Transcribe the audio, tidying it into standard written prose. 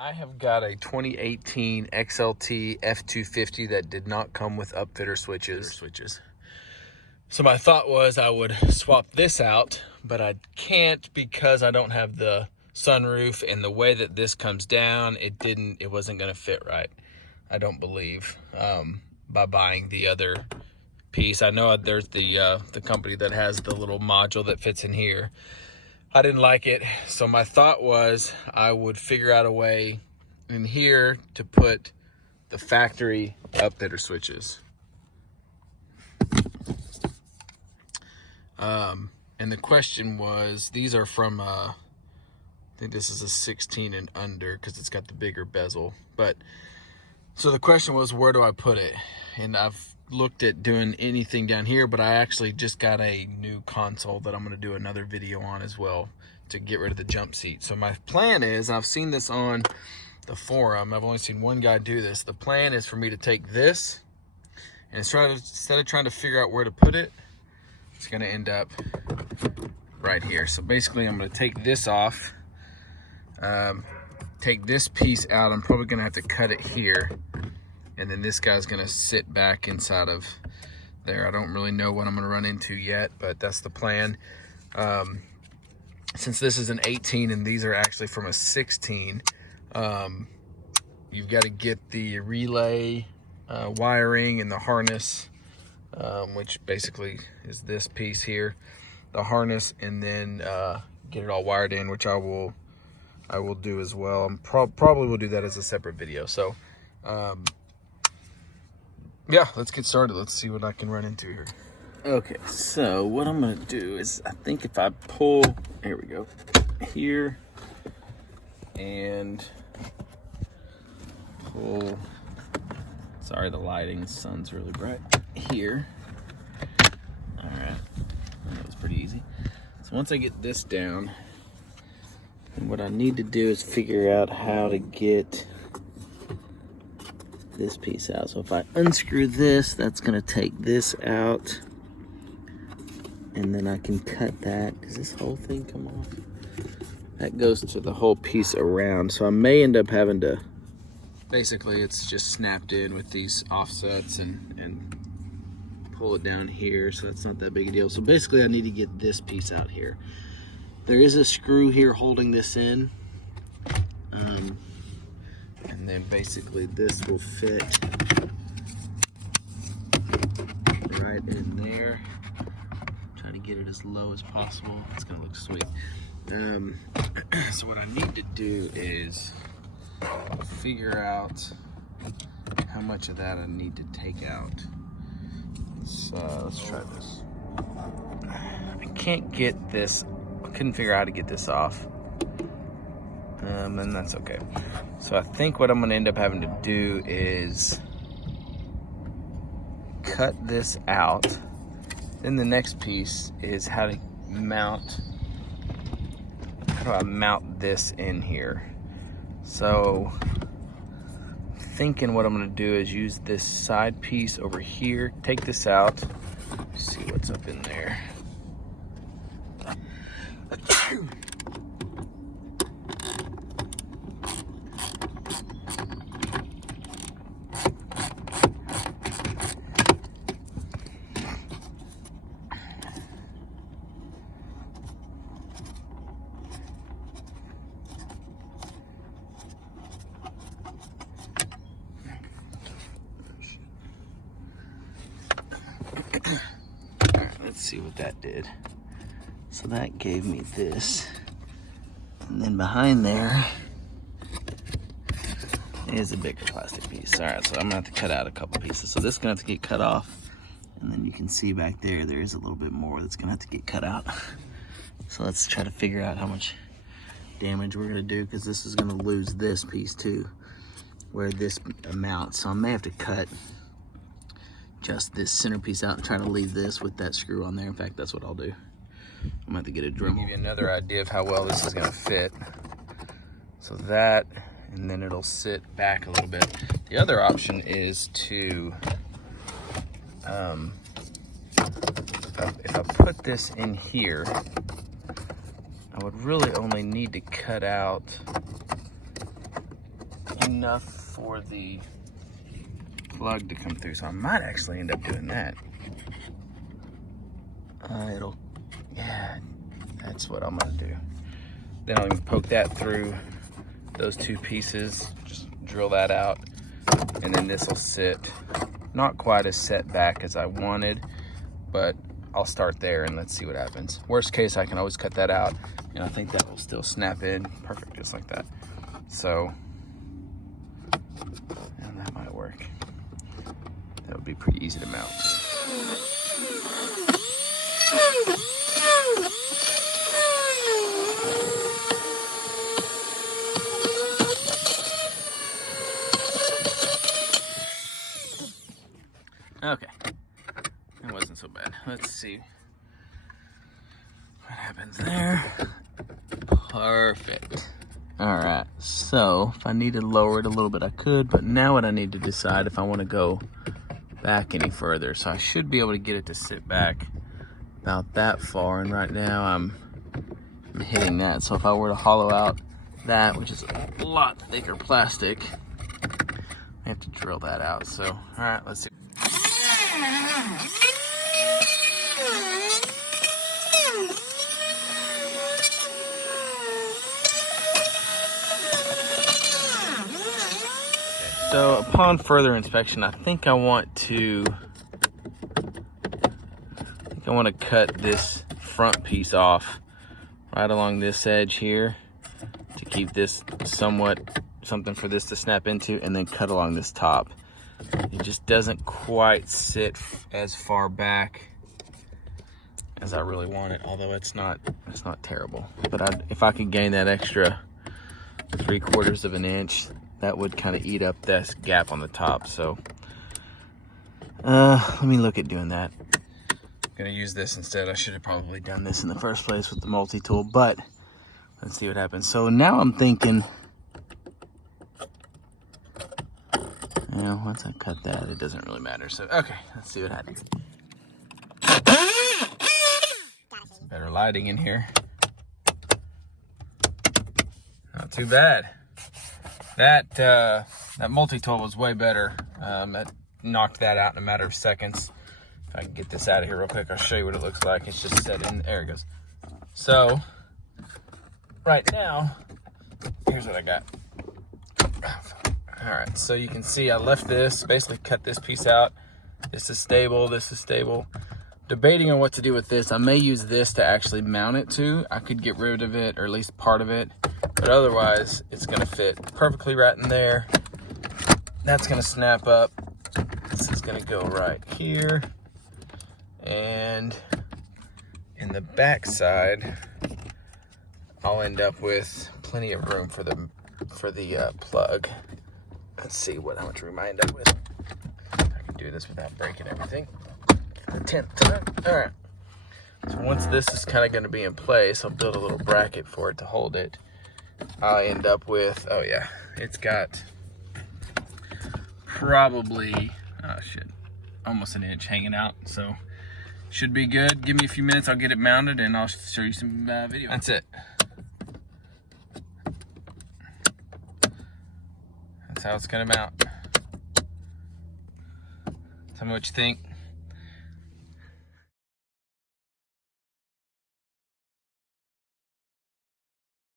I have got a 2018 XLT F250 that did not come with Upfitter switches. So my thought was I would swap this out, but I can't because I don't have the sunroof, and the way that this comes down, it wasn't gonna fit right, I don't believe, by buying the other piece. I know there's the company that has the little module that fits in here. I didn't like it, so my thought was I would figure out a way in here to put the factory Upfitter switches. And the question was, these are from, I think this is a 16 and under because it's got the bigger bezel. But, so the question was, where do I put it? And I've looked at doing anything down here, but I actually just got a new console that I'm going to do another video on as well to get rid of the jump seat. So my plan is, I've seen this on the forum, I've only seen one guy do this. The plan is for me to take this and instead of trying to figure out where to put it, it's going to end up right here. So basically I'm going to take this off, take this piece out. I'm probably going to have to cut it here, and then this guy's going to sit back inside of there. I don't really know what I'm going to run into yet, but that's the plan. Since this is an 18 and these are actually from a 16, you've got to get the relay wiring and the harness, which basically is this piece here, the harness, and then get it all wired in, which I will do as well. I'm probably will do that as a separate video. So yeah, let's get started. Let's see what I can run into here. Okay, so what I'm gonna do is, I think if I pull, here we go, here, and pull, sorry, the lighting, the sun's really bright, here. All right, that was pretty easy. So once I get this down, and what I need to do is figure out how to get this piece out. So if I unscrew this, that's gonna take this out, and then I can cut that. Does this whole thing come off? That goes to the whole piece around. So I may end up having to, basically it's just snapped in with these offsets and pull it down here, so that's not that big a deal. So basically I need to get this piece out here. There is a screw here holding this in, and then basically this will fit right in there. Trying to get it as low as possible. It's gonna look sweet. So what I need to do is figure out how much of that I need to take out. Let's try this. I can't get this, I couldn't figure out how to get this off. And that's okay. So I think what I'm gonna end up having to do is cut this out. Then the next piece is how do I mount this in here? So thinking what I'm gonna do is use this side piece over here, take this out, see what's up in there. Let's see what that did. So that gave me this, and then behind there is a bigger plastic piece. All right, so I'm gonna have to cut out a couple pieces. So this is gonna have to get cut off, and then you can see back there, there is a little bit more that's gonna have to get cut out. So let's try to figure out how much damage we're gonna do, because this is gonna lose this piece too, where this mounts. So I may have to cut just this centerpiece out and try to leave this with that screw on there. In fact, that's what I'll do. I'm gonna have to get a Dremel. Give you another idea of how well this is gonna fit. So that, and then it'll sit back a little bit. The other option is to, if I put this in here, I would really only need to cut out enough for the plug to come through, so I might actually end up doing that. Yeah, that's what I'm gonna do. Then I'll poke that through those two pieces, just drill that out, and then this will sit not quite as set back as I wanted, but I'll start there and let's see what happens. Worst case, I can always cut that out, and I think that will still snap in perfect just like that. So, and that might work. That would be pretty easy to mount. Okay, that wasn't so bad. Let's see what happens there. Perfect. All right, so if I need to lower it a little bit, I could, but now what I need to decide if I want to go back any further. So I should be able to get it to sit back about that far, and right now I'm hitting that. So if I were to hollow out that, which is a lot thicker plastic, I have to drill that out. So, all right, let's see. So upon further inspection, I think I want to cut this front piece off right along this edge here to keep this somewhat something for this to snap into, and then cut along this top. It just doesn't quite sit as far back as I really want it, although it's not terrible. But if I could gain that extra 3/4 of an inch, that would kind of eat up this gap on the top. So let me look at doing that. I'm gonna use this instead. I should have probably done this in the first place with the multi-tool, but let's see what happens. So now I'm thinking, you know, once I cut that, it doesn't really matter. So, okay, let's see what happens. Better lighting in here. Not too bad. That multi-tool was way better. That knocked that out in a matter of seconds. If I can get this out of here real quick, I'll show you what it looks like. It's just set in, there it goes. So, right now, here's what I got. All right, so you can see I left this, basically cut this piece out. This is stable, this is stable. Debating on what to do with this. I may use this to actually mount it to. I could get rid of it, or at least part of it, but otherwise it's gonna fit perfectly right in there. That's gonna snap up. This is gonna go right here. And in the back side, I'll end up with plenty of room for the plug. Let's see how much room I end up with. I can do this without breaking everything. The 10th time. All right. So once this is kind of going to be in place, I'll build a little bracket for it to hold it. I end up with, oh yeah, it's got probably, oh shit, almost an inch hanging out. So should be good. Give me a few minutes, I'll get it mounted and I'll show you some video. That's it. That's how it's gonna mount. Tell me what you think.